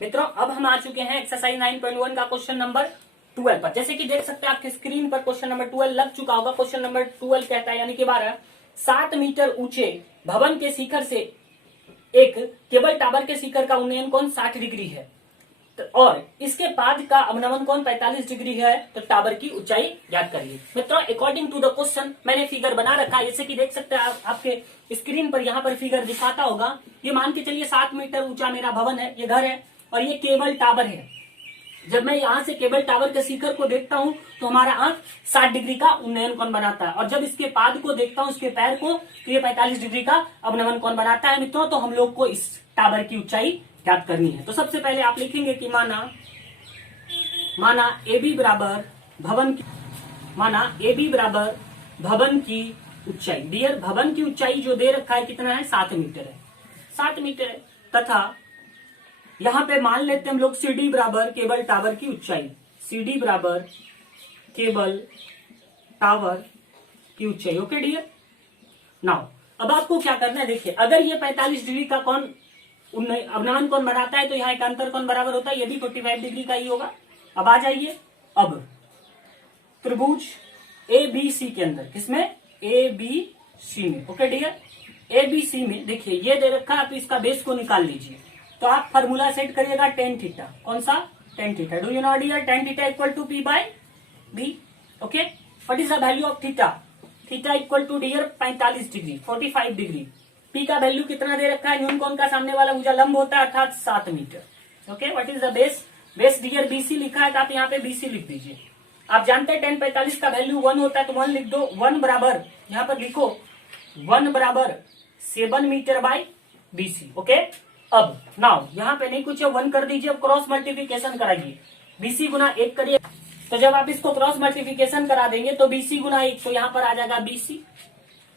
मित्रों अब हम आ चुके हैं एक्सरसाइज 9.1 का क्वेश्चन नंबर 12 पर। जैसे कि देख सकते हैं आपके स्क्रीन पर क्वेश्चन नंबर 12 लग चुका होगा। क्वेश्चन नंबर 12 कहता है यानी कि 12, 7 मीटर ऊंचे भवन के शिखर से एक केबल टावर के शिखर का उन्नयन कोण 60 डिग्री है और इसके पाद का अवनमन कोण 45 डिग्री है, तो टावर की ऊंचाई ज्ञात करिए। मित्रों अकॉर्डिंग टू द क्वेश्चन मैंने फिगर बना रखा है। जैसे कि देख सकते हैं आपके स्क्रीन पर यहाँ पर फिगर दिखाता होगा। ये मान के चलिए 7 मीटर ऊंचा मेरा भवन है, ये घर है और ये केबल टावर है। जब मैं यहाँ से केबल टावर के शिखर को देखता हूँ तो हमारा आंख 60 डिग्री का उन्नयन कोण बनाता है और जब इसके पाद को देखता हूँ, इसके पैर को, तो ये 45 डिग्री का अवनमन कोण बनाता है। मित्रों तो हम लोग को इस टावर की ऊंचाई ज्ञात करनी है। तो सबसे पहले आप लिखेंगे कि माना ए बी बराबर भवन की ऊंचाई। डियर भवन की ऊंचाई जो दे रखा है कितना है, 7 मीटर है, 7 मीटर है। तथा यहां पे मान लेते हैं हम लोग CD बराबर केबल टावर की ऊंचाई, CD बराबर केबल टावर की ऊंचाई। ओके डियर, नाउ अब आपको क्या करना है, देखिए अगर ये 45 डिग्री का कोण अवनमन कोण बनाता है तो यहाँ एक अंतर कोण बराबर होता है, ये भी 45 डिग्री का ही होगा। अब आ जाइए अब त्रिभुज ABC के अंदर, किसमें, ABC में। ओके डियर, ABC में देखिए ये दे रखा है, आप इसका बेस को निकाल लीजिए। तो आप फॉर्मूला सेट करिएगा tan थीटा। कौन सा, tan theta. Do you know dear tan theta equal to P by B। Okay, what is the value of theta, theta equal to dear 45 degree, 45 degree. P का value कितना दे रखा है, न्यून कोण का सामने वाला भुजा लंब होता है अर्थात 7 metre. Okay, what is the base, base dear BC लिखा है तो आप यहाँ पे BC लिख दीजिए। आप जानते हैं tan 45 का वैल्यू 1 होता है तो 1 लिख दो। 1 बराबर यहाँ पर लिखो 1 बराबर 7 मीटर बाय BC। ओके, अब नाउ यहाँ पे नहीं कुछ है, 1 कर दीजिए। अब क्रॉस मल्टीप्लीकेशन कराइए, BC गुना 1 करिए। तो जब आप इसको क्रॉस मल्टीप्लीकेशन करा देंगे तो BC गुना 1, तो यहाँ पर आ जाएगा BC।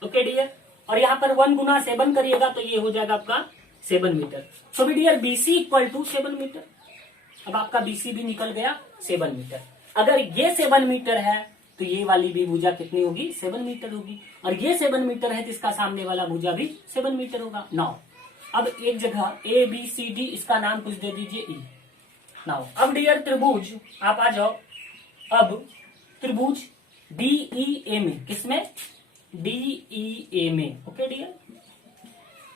ओके डियर, और यहाँ पर 1 गुना 7 करिएगा तो ये हो जाएगा आपका 7 मीटर। तो भी dear BC equal to 7 metre. अब आपका BC भी निकल गया 7 मीटर। अगर ये 7 मीटर है तो ये वाली भी भुजा कितनी होगी, 7 मीटर होगी। और ये 7 मीटर है तो इसका सामने वाला भुजा भी 7 मीटर होगा। नाउ अब एक जगह ABCD इसका नाम कुछ दे दीजिए E। नाउ अब डियर त्रिभुज आप आ जाओ, अब त्रिभुज DEA में, किसमें, DEA में। ओके डियर,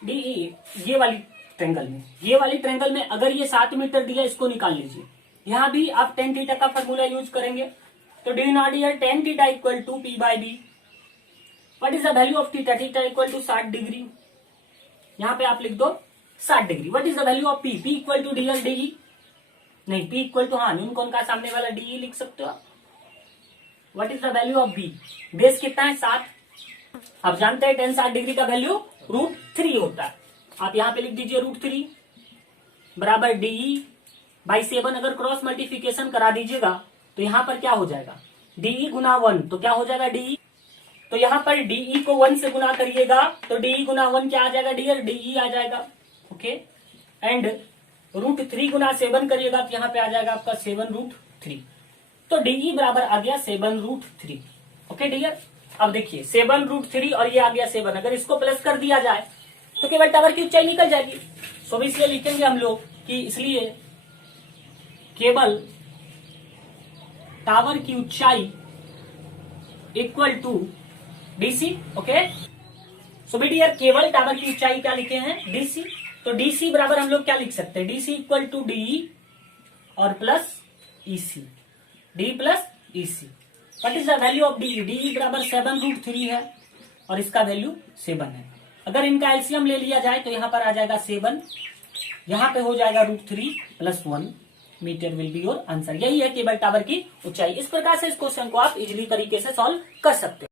DEA ये वाली ट्रेंगल में, ये वाली ट्रेंगल में अगर ये 7 मीटर दिया, इसको निकाल लीजिए। यहां भी आप tan थीटा का फॉर्मूला यूज करेंगे। तो D not dear tan theta equal to P by B। What is the value of theta, theta equal to 60 degree. यहाँ पे आप लिख दो 60 degree. What is the value of P, P equal to dear DE, नहीं P equal to, हाँ न्यून कोण का सामने वाला DE लिख सकते हो आप। What is the value of B, base कितना है 7। आप जानते हैं tan 60 डिग्री का वैल्यू √3 होता है। आप यहाँ पे लिख दीजिए √3 बराबर DE बाई 7। अगर क्रॉस मल्टीप्लीकेशन करा दीजिएगा तो यहाँ पर क्या हो जाएगा, DE गुना 1, तो क्या हो जाएगा DE। तो यहाँ पर DE को 1 से गुना करिएगा तो DE गुना 1 क्या आ जाएगा डियर, DE आ जाएगा। ओके, एंड √3 गुना 7 करिएगा तो यहाँ पे आ जाएगा आपका 7√3। तो DE बराबर आ गया 7√3। ओके डियर, अब देखिए 7√3 और ये आ गया 7, अगर इसको प्लस कर दिया जाए तो केवल टावर की ऊंचाई निकल जाएगी। सो इसलिए लिखेंगे हम लोग कि इसलिए केवल टावर की ऊंचाई equal to DC। Okay, so dear केवल टावर की ऊंचाई क्या लिखे हैं, DC। तो DC बराबर हम लोग क्या लिख सकते हैं, DC इक्वल टू DE और plus EC, D plus EC। What is the value of DE, DE बराबर 7√3 है और इसका वैल्यू 7 है। अगर इनका एलसीएम ले लिया जाए तो यहाँ पर आ जाएगा 7, यहाँ पे हो जाएगा √3 plus 1 metre will be your answer. यही है केबल टावर की ऊंचाई। इस प्रकार से इस क्वेश्चन को आप इजीली तरीके से सॉल्व कर सकते हैं।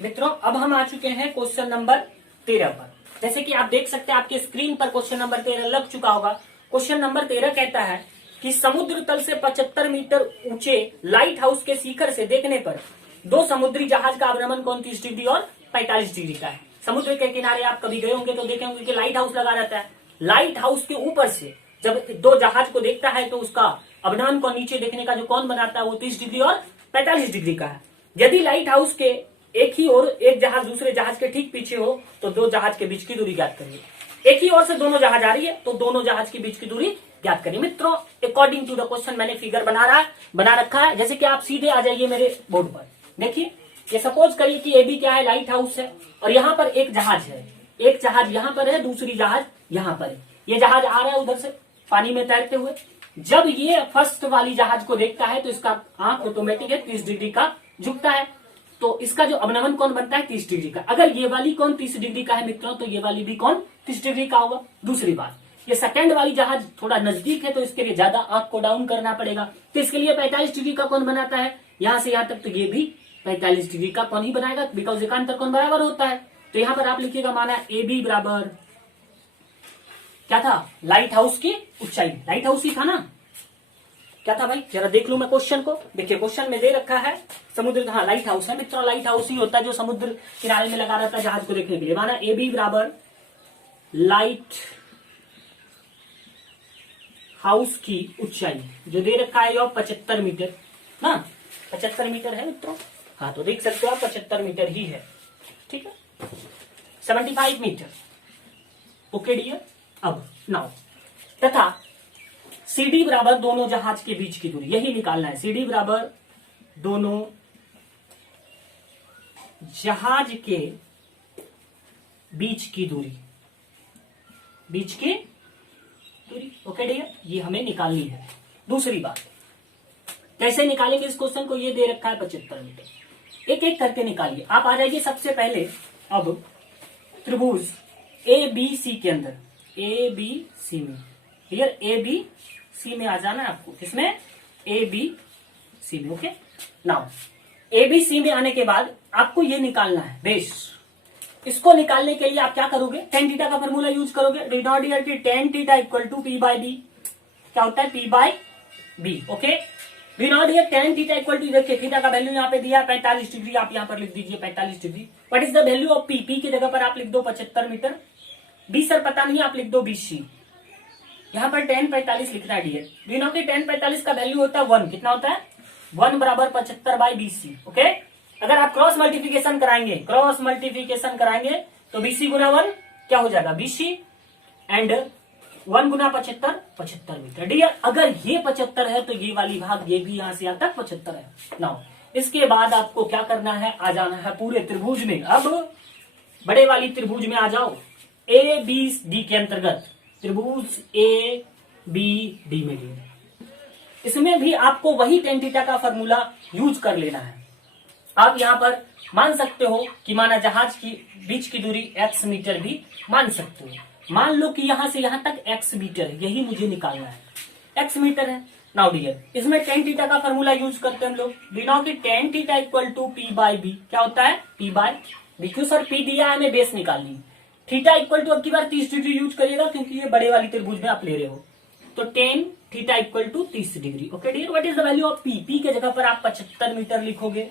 मित्रों अब हम आ चुके हैं क्वेश्चन नंबर 13 पर। जैसे कि आप देख सकते हैं आपके स्क्रीन पर क्वेश्चन नंबर 13 लग चुका होगा। क्वेश्चन नंबर 13 कहता है कि समुद्र तल से 75 मीटर ऊंचे लाइट हाउस के शिखर से देखने पर 2 समुद्री जहाज का अवनमन कोण 30 डिग्री और 45 डिग्री का है। समुद्र के किनारे आप कभी गए होंगे तो देखे होंगे कि लाइट हाउस लगा रहता है। लाइट हाउस के ऊपर से जब 2 जहाज को देखता है तो उसका अवनमन कोण नीचे देखने का जो कोण बनाता है वो 30 डिग्री और 45 डिग्री का है। यदि लाइट हाउस के एक ही और एक जहाज दूसरे जहाज के ठीक पीछे हो तो 2 जहाज के बीच की दूरी ज्ञात करिए। एक ही ओर से दोनों जहाज आ रही है, तो दोनों जहाज के बीच की दूरी ज्ञात करिए। मित्रों अकॉर्डिंग टू द क्वेश्चन मैंने फिगर बना रखा है। जैसे कि आप सीधे आ जाइए मेरे बोर्ड पर, देखिए ये सपोज करिए कि एबी क्या है, लाइट हाउस है, और यहाँ पर एक जहाज है, एक जहाज यहाँ पर है, दूसरी जहाज यहाँ पर है। ये जहाज आ रहा है उधर से पानी में तैरते हुए। जब ये फर्स्ट वाली जहाज को देखता है तो इसका आंख ऑटोमेटिक है 30 डिग्री का झुकता है, तो इसका जो अवनमन कोण बनता है 30 डिग्री का। अगर ये वाली कोण 30 डिग्री का है मित्रों, तो ये वाली भी कोण 30 डिग्री का होगा। दूसरी बात, ये सेकंड वाली जहाज थोड़ा नजदीक है, तो इसके लिए ज्यादा आंख को डाउन करना पड़ेगा, तो इसके लिए 45 डिग्री का कोण बनाता है यहां से यहां तक, तो ये भी 45 डिग्री का कोण ही बनाएगा, बिकॉज एकांतर कोण बराबर होता है। तो यहां पर आप लिखिएगा माना ए बी बराबर क्या था, लाइट हाउस की ऊंचाई, लाइट हाउस ही था ना, क्या था भाई, जरा देख लू मैं क्वेश्चन को। देखिए क्वेश्चन में दे रखा है समुद्र, हाँ लाइट हाउस है मित्रों, लाइट हाउस ही होता है जो समुद्र किनारे में लगा रहता है जहाज को देखने के लिए। माना ए बी बराबर लाइट हाउस की ऊंचाई जो दे रखा है 75 मीटर ना, 75 मीटर है मित्रों, हाँ तो देख सकते हो आप 75 मीटर ही है, ठीक है 75 मीटर। ओके डियर, अब नाउ तथा CD बराबर दोनों जहाज के बीच की दूरी, यही निकालना है। CD बराबर दोनों जहाज के बीच की दूरी, बीच की दूरी। ओके डियर, ये हमें निकालनी है। दूसरी बात, कैसे निकालेंगे इस क्वेश्चन को, ये दे रखा है 75 मीटर, एक एक करके निकालिए। आप आ जाइए सबसे पहले अब त्रिभुज ABC के अंदर, ABC में, क्लियर, ABC में आ जाना है आपको, इसमें ABC में। ओके नाउ ABC में आने के बाद आपको ये निकालना है बेस। इसको निकालने के लिए आप क्या करोगे, टेन थीटा का फॉर्मूला यूज करोगे। Tan theta equal to P by B, क्या होता है P by B. Okay we not here tan theta equal to, देखिए थीटा का वैल्यू यहाँ पे दिया 45 डिग्री, आप यहाँ पर लिख दीजिए 45 degree. What is the value of P, P की जगह पर आप लिख दो 75 मीटर, बी सर पता नहीं आप लिख दो BC, यहाँ पर 10 लिखना है डियर। वी नो कि 10 का वैल्यू होता है 1, कितना होता है 1 बराबर 75 बाई BC। ओके अगर आप क्रॉस मल्टीप्लिकेशन कराएंगे तो BC गुना 1 क्या हो जाएगा BC, एंड 1 गुना 75 मीटर। डियर अगर ये 75 है तो ये वाली भाग ये भी यहां से यहां तक 75 है। नाउ इसके बाद आपको क्या करना है, आ जाना है पूरे त्रिभुज में। अब बड़े वाली त्रिभुज में आ जाओ, ABD के अंतर्गत त्रिभुज ABD में भी, इसमें भी आपको वही टेन थीटा का फॉर्मूला यूज कर लेना है। आप यहां पर मान सकते हो कि माना जहाज की बीच की दूरी x मीटर भी मान सकते हो। मान लो कि यहां से यहां तक x मीटर है, यही मुझे निकालना है, x मीटर है। नाउ डियर इसमें टेन थीटा का फॉर्मूला यूज करते हैं हम लोग, बिना कि tan theta equal to P by B, क्या होता है P बाई बी। क्यों सर P दिया है, हमें बेस निकालनी। थीटा इक्वल टू अब की बार 30 डिग्री यूज करिएगा क्योंकि ये बड़े वाली त्रिभुज में आप ले रहे हो, तो tan theta equal to 30 degree. Okay dear what is the value of P, P के जगह पर आप 75 मीटर लिखोगे,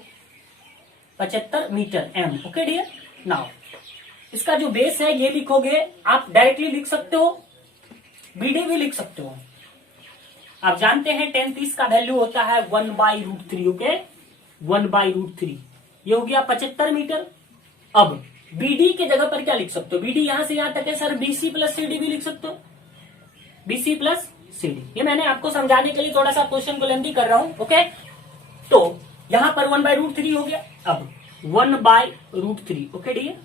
75 metre M। Okay dear now इसका जो बेस है ये लिखोगे, आप डायरेक्टली लिख सकते हो, BD भी लिख सकते हो। आप जानते हैं 10 का वैल्यू होता है 1/√3। ओके 1/√3, ये हो गया 75 मीटर। अब BD के जगह पर क्या लिख सकते हो, BD यहां से यहां तक है सर, BC प्लस CD भी लिख सकते हो, BC प्लस CD। ये मैंने आपको समझाने के लिए थोड़ा सा क्वेश्चन को लेंदी कर रहा हूं। ओके तो यहां पर 1/√3 हो गया। अब 1/√3 ओके डियर,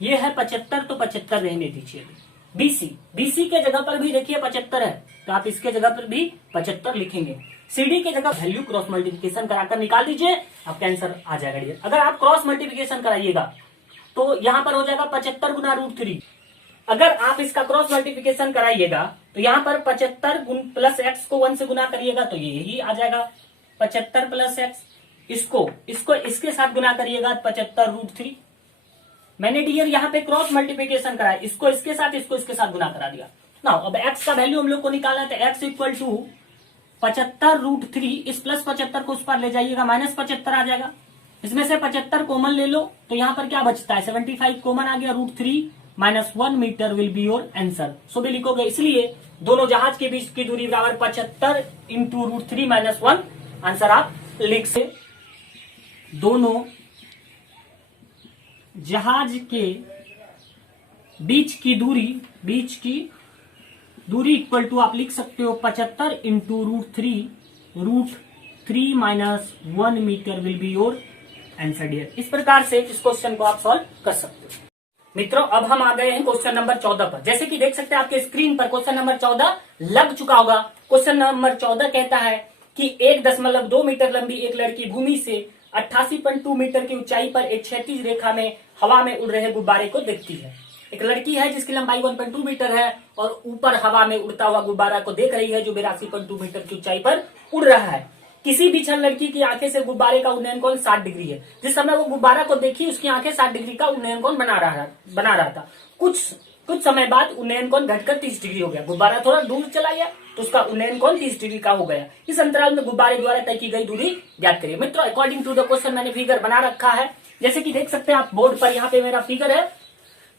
ये है 75, तो 75 रहने दीजिए। BC के जगह पर भी देखिए 75 है, तो आप इसके जगह पर भी 75 लिखेंगे। CD के जगह वैल्यू क्रॉस मल्टीप्लिकेशन कराकर निकाल दीजिए, आपका आंसर आ जाएगा डियर। अगर आप क्रॉस मल्टीप्लिकेशन कराइएगा तो यहां पर हो जाएगा 75 गुना √3। अगर आप इसका क्रॉस मल्टीप्लिकेशन कराइएगा तो यहां पर 75 प्लस x को 1 से गुना करिएगा तो ये यही आ जाएगा 75 प्लस x, इसको इसके साथ गुना करिएगा 75√3। मैंने डियर यहाँ पे क्रॉस मल्टीप्लिकेशन कराया, इसको इसके साथ गुना करा दिया। नाउ अब x का वैल्यू हम लोग को निकालना था, x इक्वल टू 75√3, इस प्लस 75 को उस पर ले जाइएगा, माइनस 75 आ जाएगा। इसमें से 75 कॉमन ले लो तो यहाँ पर क्या बचता है 75 कॉमन आ गया, √3 minus 1 metre will be your answer. सो भी लिखोगे, इसलिए दोनों जहाज के बीच की दूरी बराबर 75 इंटू √3 माइनस 1, आंसर आप लिख से। दोनों जहाज के बीच की दूरी इक्वल टू आप लिख सकते हो 75 into √3 minus 1 metre will be your answer dear. इस प्रकार से इस क्वेश्चन को आप सॉल्व कर सकते हो। मित्रों अब हम आ गए हैं क्वेश्चन नंबर 14 पर। जैसे कि देख सकते हैं आपके स्क्रीन पर क्वेश्चन नंबर 14 लग चुका होगा। क्वेश्चन नंबर 14 कहता है कि 1.2 मीटर लंबी एक लड़की भूमि से 88.2 मीटर की ऊंचाई पर एक क्षैतिज रेखा में हवा में उड़ रहे गुब्बारे को देखती है। एक लड़की है जिसकी लंबाई 1.2 मीटर है और ऊपर हवा में उड़ता हुआ गुब्बारा को देख रही है जो 82.2 मीटर की ऊंचाई पर उड़ रहा है। किसी भी क्षण लड़की की आंखें से गुब्बारे का उन्नयन कोण 60 डिग्री है। जिस समय वो गुब्बारा को देखी उसकी आंखें 60 डिग्री का उन्नयन कोण बना रहा था। कुछ समय बाद उन्नयन कोण घटकर 30 डिग्री हो गया। गुब्बारा थोड़ा दूर चला गया तो उसका उन्नयन कोण 30 डिग्री का हो गया। इस अंतराल में गुब्बारे द्वारा तय की गई दूरी ज्ञात करिए। मित्रों अकॉर्डिंग टू द क्वेश्चन मैंने फिगर बना रखा है। जैसे कि देख सकते हैं आप बोर्ड पर, यहाँ पे मेरा फिगर है।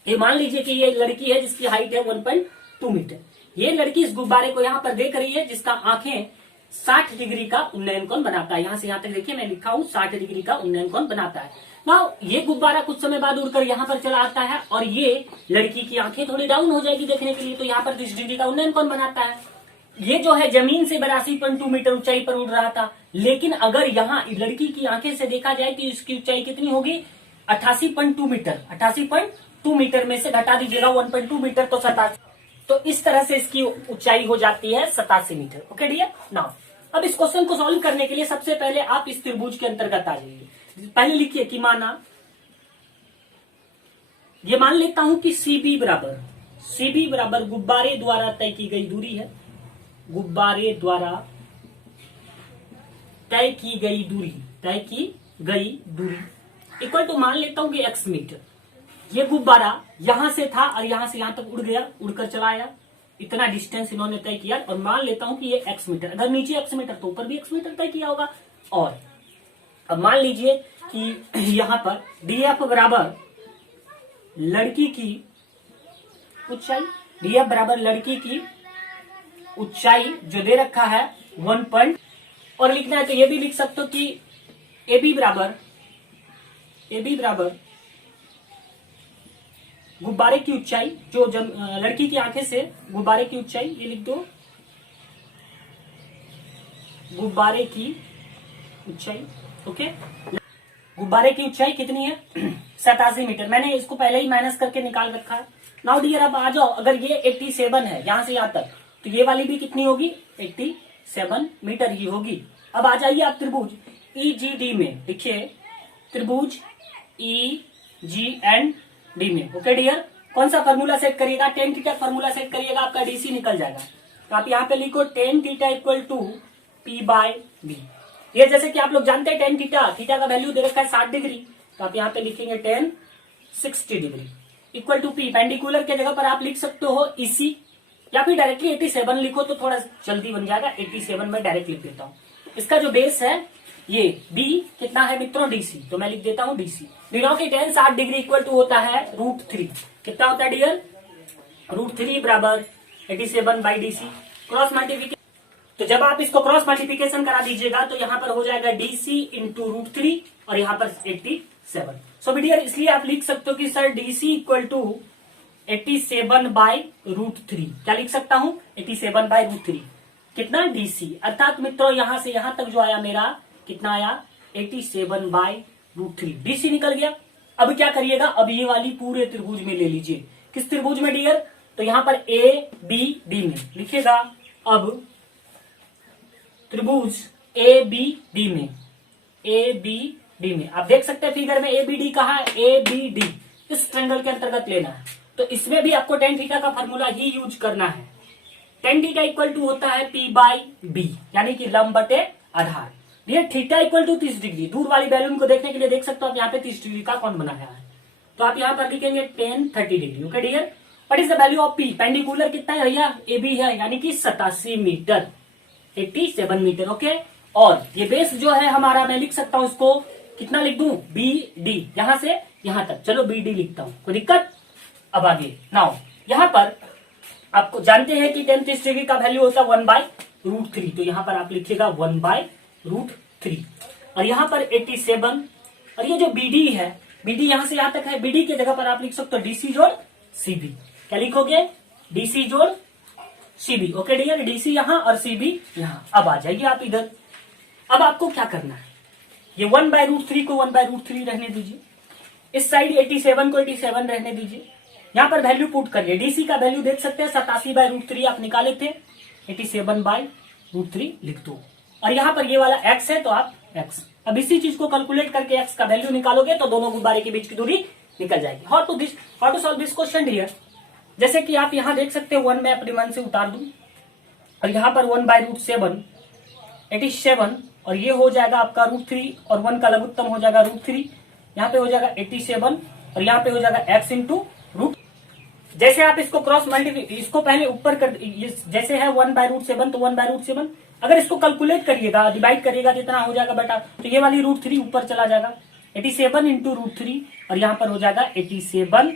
ये मान लीजिए कि ये लड़की है जिसकी हाइट है 1.2 मीटर। ये लड़की इस गुब्बारे को यहाँ पर देख रही है जिसका आंखें 60 डिग्री का उन्नयन कोण बनाता है। यहाँ से यहाँ तक देखिए मैं लिखा हूँ 60 डिग्री का उन्नयन कोण बनाता है। नाउ ये गुब्बारा कुछ समय बाद उड़कर यहाँ पर चला आता है और ये लड़की की आंखें थोड़ी डाउन हो जाएगी देखने के लिए, तो यहाँ पर 30 डिग्री का उन्नयन कोण बनाता है। ये जो है जमीन से 82.2 मीटर ऊंचाई पर उड़ रहा था, लेकिन अगर यहाँ लड़की की आंखें से देखा जाए तो इसकी ऊंचाई कितनी होगी 88.2 मीटर। 88.2 मीटर में से घटा दीजिएगा 1.2 मीटर तो 87, तो इस तरह से इसकी ऊंचाई हो जाती है 87 मीटर। Okay dear. नाउ अब इस क्वेश्चन को सॉल्व करने के लिए सबसे पहले आप इस त्रिभुज के अंतर्गत आ जाइए। पहले लिखिए कि ये मान लेता हूं कि CB बराबर गुब्बारे द्वारा तय की गई दूरी है। गुब्बारे द्वारा तय की गई दूरी इक्वल टू मान लेता हूं कि x मीटर। ये गुब्बारा यहां से था और यहां से यहां तक उड़ गया, उड़कर चला आया। इतना डिस्टेंस इन्होंने तय किया और मान लेता हूं कि ये x मीटर, अगर नीचे x मीटर तो ऊपर भी x मीटर तय किया होगा। और अब मान लीजिए कि यहां पर df बराबर लड़की की ऊंचाई जो दे रखा है 1 पॉइंट, और लिखना है तो ये भी लिख सकते हो कि AB बराबर गुब्बारे की ऊंचाई जो लड़की की आंखें से गुब्बारे की ऊंचाई, ये लिख दो गुब्बारे की ऊंचाई। ओके, गुब्बारे की ऊंचाई कितनी है 87 मीटर। मैंने इसको पहले ही माइनस करके निकाल रखा है। नाउ डियर अब आ जाओ, अगर ये 87 है यहां से यहां तक तो ये वाली भी कितनी होगी 87 मीटर ही होगी। अब आ जाइए आप त्रिभुज EGD में, लिखिए त्रिभुज EGD में। ओके डियर, कौन सा फॉर्मूला सेट करिएगा, tan थीटा फॉर्मूला सेट करिएगा, आपका DC निकल जाएगा। तो आप यहाँ पे लिखो tan theta equal to P/B। ये जैसे कि आप लोग जानते हैं tan थीटा का वैल्यू दे रखा है 60 डिग्री, तो आप यहाँ पे लिखेंगे tan 60 degree equal to P। Perpendicular के जगह पर आप लिख सकते हो EC या फिर डायरेक्टली 87 लिखो तो थोड़ा जल्दी बन जाएगा। 87 में डायरेक्ट लिख देता हूँ। इसका जो बेस है ये B कितना है मित्रों DC, तो मैं लिख देता हूँ DC। दिनों की tan 60 डिग्री इक्वल टू होता है √3। कितना होता है डियर √3 बराबर 87/DC। क्रॉस मल्टीप्लिकेशन, तो जब आप इसको क्रॉस मल्टीप्लिकेशन करा दीजिएगा तो यहाँ पर हो जाएगा DC इंटू √3 और यहाँ पर 87। सो डियर इसलिए आप लिख सकते हो कि सर DC इक्वल टू 87/√3। क्या लिख सकता हूँ 87/√3 कितना DC, अर्थात मित्रों यहां से यहां तक जो आया मेरा कितना आया 87/√3 DC निकल गया। अब क्या करिएगा, अब ये वाली पूरे त्रिभुज में ले लीजिए। किस त्रिभुज में डियर, तो यहां पर ABD में लिखिएगा। अब त्रिभुज ABD में आप देख सकते हैं फिगर में ABD कहा है, ABD इस ट्रायंगल के अंतर्गत लेना है। तो इसमें भी आपको tan थीटा का फॉर्मूला ही यूज करना है। tan थीटा इक्वल टू होता है P/B, यानी कि लंब बटे आधार। ये थीटा इक्वल टू 30 डिग्री, दूर वाली बैलून को देखने के लिए देख सकते हो आप यहाँ पे 30 डिग्री का कोण बनाया है, तो आप यहाँ पर लिखेंगे tan 30 degree. Okay dear, what is the value of P, perpendicular कितना है भैया AB है, यानी कि 87 मीटर 87 मीटर। ओके, और ये बेस जो है हमारा, मैं लिख सकता हूँ इसको कितना लिख दूं BD, यहां से यहां तक, चलो BD लिखता हूं, कोई दिक्कत। अब आगे नाउ यहां पर आपको जानते हैं कि tan 30 डिग्री का वैल्यू होता है 1/√3, तो यहां पर आप लिखिएगा 1/√3 और यहां पर 87 और ये जो BD है, BD यहां से यहां तक है, BD के जगह पर आप लिख सकते हो DC जोड़ सीबी। क्या लिखोगे? डीसी जोड़ सीबी। ओके डियर, डीसी यहां और सीबी यहां। अब आ जाइए आप इधर। अब आपको क्या करना है, ये 1/√3 को 1/√3 रहने दीजिए, इस साइड 87 को 87 रहने दीजिए। यहां पर वैल्यू पुट करिए। डीसी का वैल्यू देख सकते हैं 87/√3 आप निकाले थे, 87/√3 लिख दो। और यहां पर ये वाला x है तो आप x। अब इसी चीज को कैलकुलेट करके x का वैल्यू निकालोगे तो दोनों गुब्बारे के बीच की दूरी निकल जाएगी। How to solve this question dear? जैसे कि आप यहां देख सकते हो 1 मैं अपने मन से उतार दूं और यहां पर 1/√7 87 और ये हो जाएगा आपका √3 और 1 का लघुत्तम हो जाएगा √3। यहाँ पे हो जाएगा 87 और यहाँ पे हो जाएगा x इंटू रूट। जैसे आप इसको क्रॉस मल्टीप्लाई, इसको पहले ऊपर कर, जैसे है 1/√7 तो 1/√7, अगर इसको कैलकुलेट करिएगा डिवाइड करिएगा तो इतना हो जाएगा बेटा, तो ये वाली √3 ऊपर चला जाएगा 87 इंटू √3 और यहाँ पर हो जाएगा 87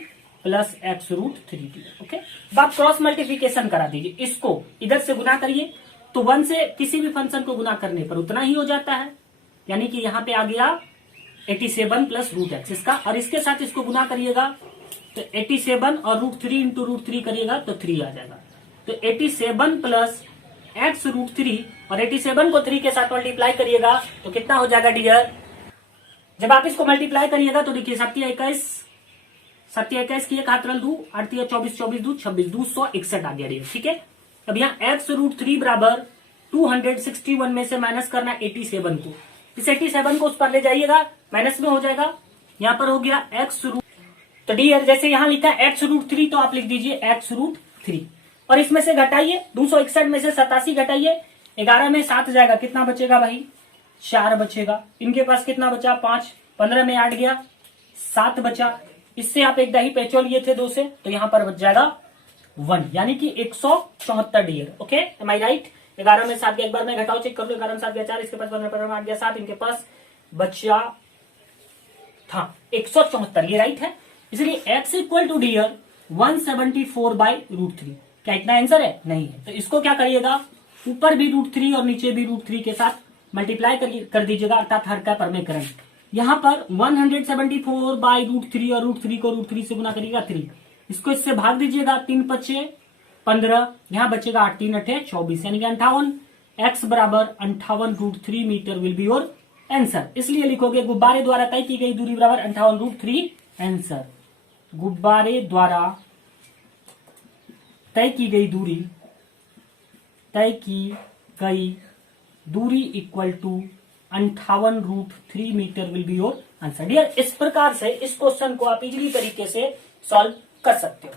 प्लस x √3। ओके, अब आप क्रॉस मल्टीप्लीकेशन करा दीजिए, इसको इधर से गुना करिए तो 1 से किसी भी फंक्शन को गुना करने पर उतना ही हो जाता है, यानी कि यहाँ पे आ गया 87 प्लस √x इसका, और इसके साथ इसको गुना करिएगा तो 87 और √3 इंटू √3 करिएगा तो 3 आ जाएगा। तो 87 प्लस x √3 और 87 को 3 के साथ मल्टीप्लाई करिएगा तो कितना हो जाएगा डियर? जब आप इसको मल्टीप्लाई करिएगा तो देखिए 7 21 की एक हाथ रल दू, 8 24 24 दू 26 261 आ गया डियर। ठीक है, अब यहाँ x √3 बराबर 261 में से माइनस करना 87 को, इस 87 को उस पर ले जाइएगा माइनस में हो जाएगा, यहाँ पर हो गया x √। तो डियर जैसे यहाँ लिखा है x √3 तो आप लिख दीजिए x √3 और इसमें से घटाइए 261 में से 87 घटाइए, 11 में 7 जाएगा, कितना बचेगा भाई? 4 बचेगा। इनके पास कितना बचा? 5, 15 में 8 गया, 7 बचा। इससे आप एक दही पेचो लिए थे 2 से, तो यहाँ पर बच जाएगा 1, यानी कि 174 डियर। ओके, एम आई राइट? 11 में 7 गया, एक बार मैं घटाओ चेक कर लो, 11 में 7 गया 4, इसके पास 15 में 8 गया 7, इनके पास बचा था 174, ये राइट है। इसलिए x इक्वल टू डियर 174/√3। क्या इतना आंसर है? नहीं है। तो इसको क्या करिएगा, ऊपर भी √3 और नीचे भी √3 के साथ मल्टीप्लाई कर दीजिएगा, अर्थात हर का परमेकरण। यहाँ पर 174/√3 और √3 को √3 से गुना करिएगा 3, इसको इससे भाग दीजिएगा, 3 5 15, यहाँ बचेगा 8 3 8 24, यानी कि 58। x बराबर 58√3 metre will be your answer. इसलिए लिखोगे गुब्बारे द्वारा तय की गई दूरी बराबर 58√3 आंसर। गुब्बारे द्वारा तय की गई दूरी equal to 58√3 metre will be your answer. Dear इस प्रकार से इस क्वेश्चन को आप इजीली तरीके से सॉल्व कर सकते हो।